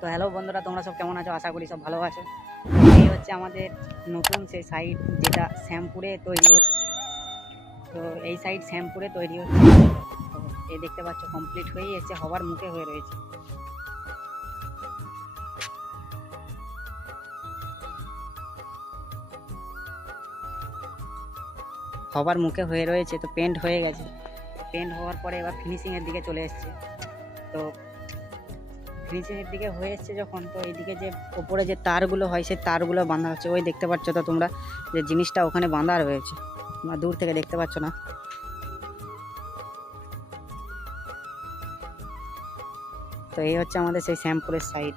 তো হ্যালো বন্ধুরা, তোমরা সব কেমন আছো? আশা করি সব ভালো আছো। এই হচ্ছে আমাদের নতুন সেই সাইট, যেটা শ্যামপুরে তৈরি হচ্ছে। তো এই সাইট শ্যামপুরে তৈরি হচ্ছে। তো এই দেখতে পাচ্ছ কমপ্লিট হয়েই এসছে, হবার মুখে হয়ে রয়েছে। হবার মুখে হয়ে রয়েছে, তো পেন্ট হয়ে গেছে। পেন্ট হওয়ার পরে এবার ফিনিশিংয়ের দিকে চলে এসছে। তো ফিনিশিংয়ের দিকে হয়ে এসছে যখন, তো এইদিকে যে ওপরে যে তারগুলো হয় সেই তারগুলো বাঁধা হচ্ছে। ওই দেখতে পাচ্ছ তো তোমরা যে জিনিসটা ওখানে বাঁধা রয়েছে, তোমরা দূর থেকে দেখতে পাচ্ছ না। তো এই হচ্ছে আমাদের সেই শ্যামপুরের সাইড।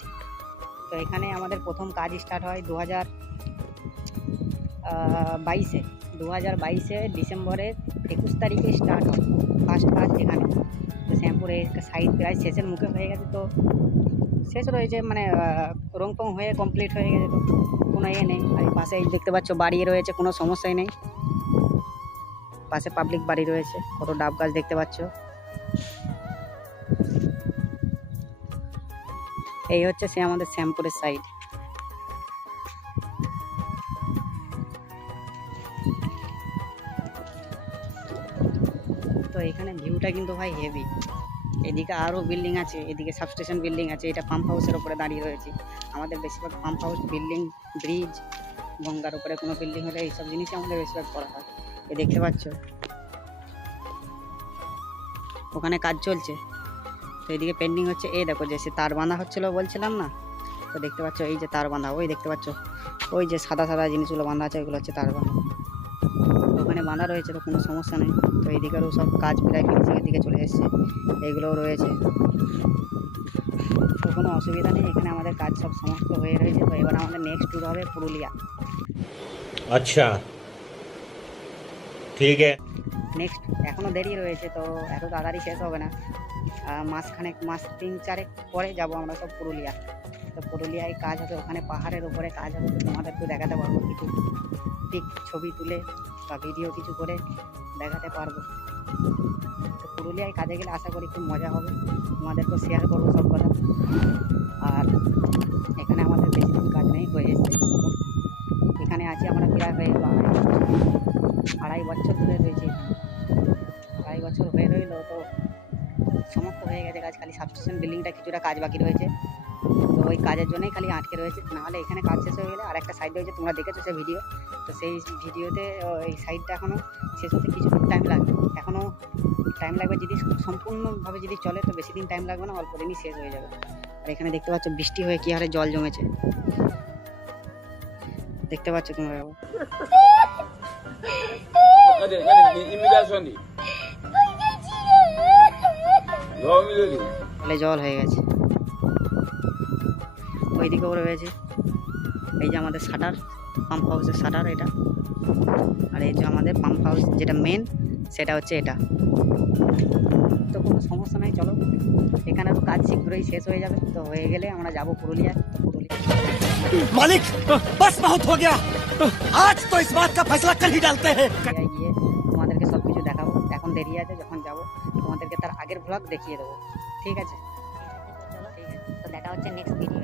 তো এখানে আমাদের প্রথম কাজ স্টার্ট হয় 2022-এ ডিসেম্বরের 21 তারিখে স্টার্ট হয় ফার্স্ট কাজ এখানে। তো শ্যামপুরের সাইড প্রায় শেষের মুখে হয়ে গেছে, তো শেষ রয়েছে, মানে রং টং হয়ে কমপ্লিট হয়ে গেছে। তো কোনো ইয়ে নেই। আর পাশে এই দেখতে পাচ্ছ বাড়ি রয়েছে, কোনো সমস্যাই নেই। পাশে পাবলিক বাড়ি রয়েছে, কত ডাব গাছ দেখতে পাচ্ছ। এই হচ্ছে সে আমাদের শ্যামপুরের সাইড। তো এখানে ভিউটা কিন্তু ভাই হেভি। এদিকে আরও বিল্ডিং আছে, এদিকে সাবস্টেশন বিল্ডিং আছে। এটা পাম্প হাউসের উপরে দাঁড়িয়ে রয়েছে। আমাদের বেশিরভাগ পাম্প হাউস, বিল্ডিং, ব্রিজ, গঙ্গার উপরে কোনো বিল্ডিং হলে এইসব জিনিসই আমাদের বেশিরভাগ করা হয়। এ দেখতে পাচ্ছ ওখানে কাজ চলছে। তো এদিকে পেন্ডিং হচ্ছে। এই দেখো যে সে তার বাঁধা হচ্ছিলো বলছিলাম না, তো দেখতে পাচ্ছ এই যে তার বাঁধা। ওই দেখতে পাচ্ছ ওই যে সাদা সাদা জিনিসগুলো বাঁধা আছে, ওইগুলো হচ্ছে তার বাঁধা। ওখানে বাঁধা রয়েছে, তো কোনো সমস্যা নেই। তো এইদিকেরও সব কাজ প্রায় ফিনিশিংয়ের দিকে চলে এসছে, এইগুলোও রয়েছে, তো কোনো অসুবিধা নেই। এখানে আমাদের কাজ সব সমস্ত হয়ে রয়েছে। তো এবার আমাদের নেক্সট ট্যুর হবে পুরুলিয়া। अच्छा ठीक है। নেক্সট এখনও দেরি রয়েছে, তো এত তাড়াতাড়ি শেষ হবে না। মাস 3-4 পরে যাব আমরা সব পুরুলিয়া। তো পুরুলিয়ায় কাজ হবে, ওখানে পাহাড়ের উপরে কাজ হবে। তো তোমাদেরকে দেখাতে পারবো কিছু পিক, ছবি তুলে বা ভিডিও কিছু করে দেখাতে পারবো। তো পুরুলিয়ায় কাজে গেলে আশা করি খুব মজা হবে, তোমাদেরকে শেয়ার করবো সব কথা। আর এখানে আমাদের বেশি দিন কাজ নেই, হয়ে এসছে। এখানে আছি আমরা প্রায় হয়ে গেল 2.5 বছর ধরে রয়েছে। 2.5 বছর হয়ে রইল, তো সমাপ্ত হয়ে গেছে কাজ। খালি সাবস্টেশন বিল্ডিংটা কিছুটা কাজ বাকি রয়েছে, তো ওই কাজের জন্যই খালি আটকে রয়েছে। নাহলে এখানে কাজ শেষ হয়ে গেলে আর একটা সাইড রয়েছে, তোমরা দেখেছো সেই ভিডিও। তো সেই ভিডিওতে এই সাইডটা এখনও শেষ হতে কিছু টাইম লাগবে। এখনও টাইম লাগবে, যদি সম্পূর্ণভাবে যদি চলে তো বেশি দিন টাইম লাগবে না, অল্প দিনই শেষ হয়ে যাবে। আর এখানে দেখতে পাচ্ছ বৃষ্টি হয়ে কী হারে জল জমেছে, দেখতে পাচ্ছ তোমরা। জল হয়ে গেছে, ওইদিকেও রয়েছে। এই যে আমাদের শাটার, পাম্প হাউসের শাটার এটা। আর এই যে আমাদের পাম্প হাউস যেটা মেন, সেটা হচ্ছে এটা। তো কোনো সমস্যা নাই, চলো এখানেও কাজ শীঘ্রই শেষ হয়ে যাবে। তো হয়ে গেলে আমরা যাব পুরুলিয়া। मालिक बस बहुत हो गया, आज तो इस बात का फैसला कर ही डालते हैं। গিয়ে তোমাদেরকে সব কিছু দেখাবো। এখন দেরি আছে, যখন যাব তোমাদেরকে তার আগের ব্লগ দেখিয়ে দেবো। ঠিক আছে, চলো ঠিক আছে। তো দেখা হচ্ছে নেক্সট ভিডিও।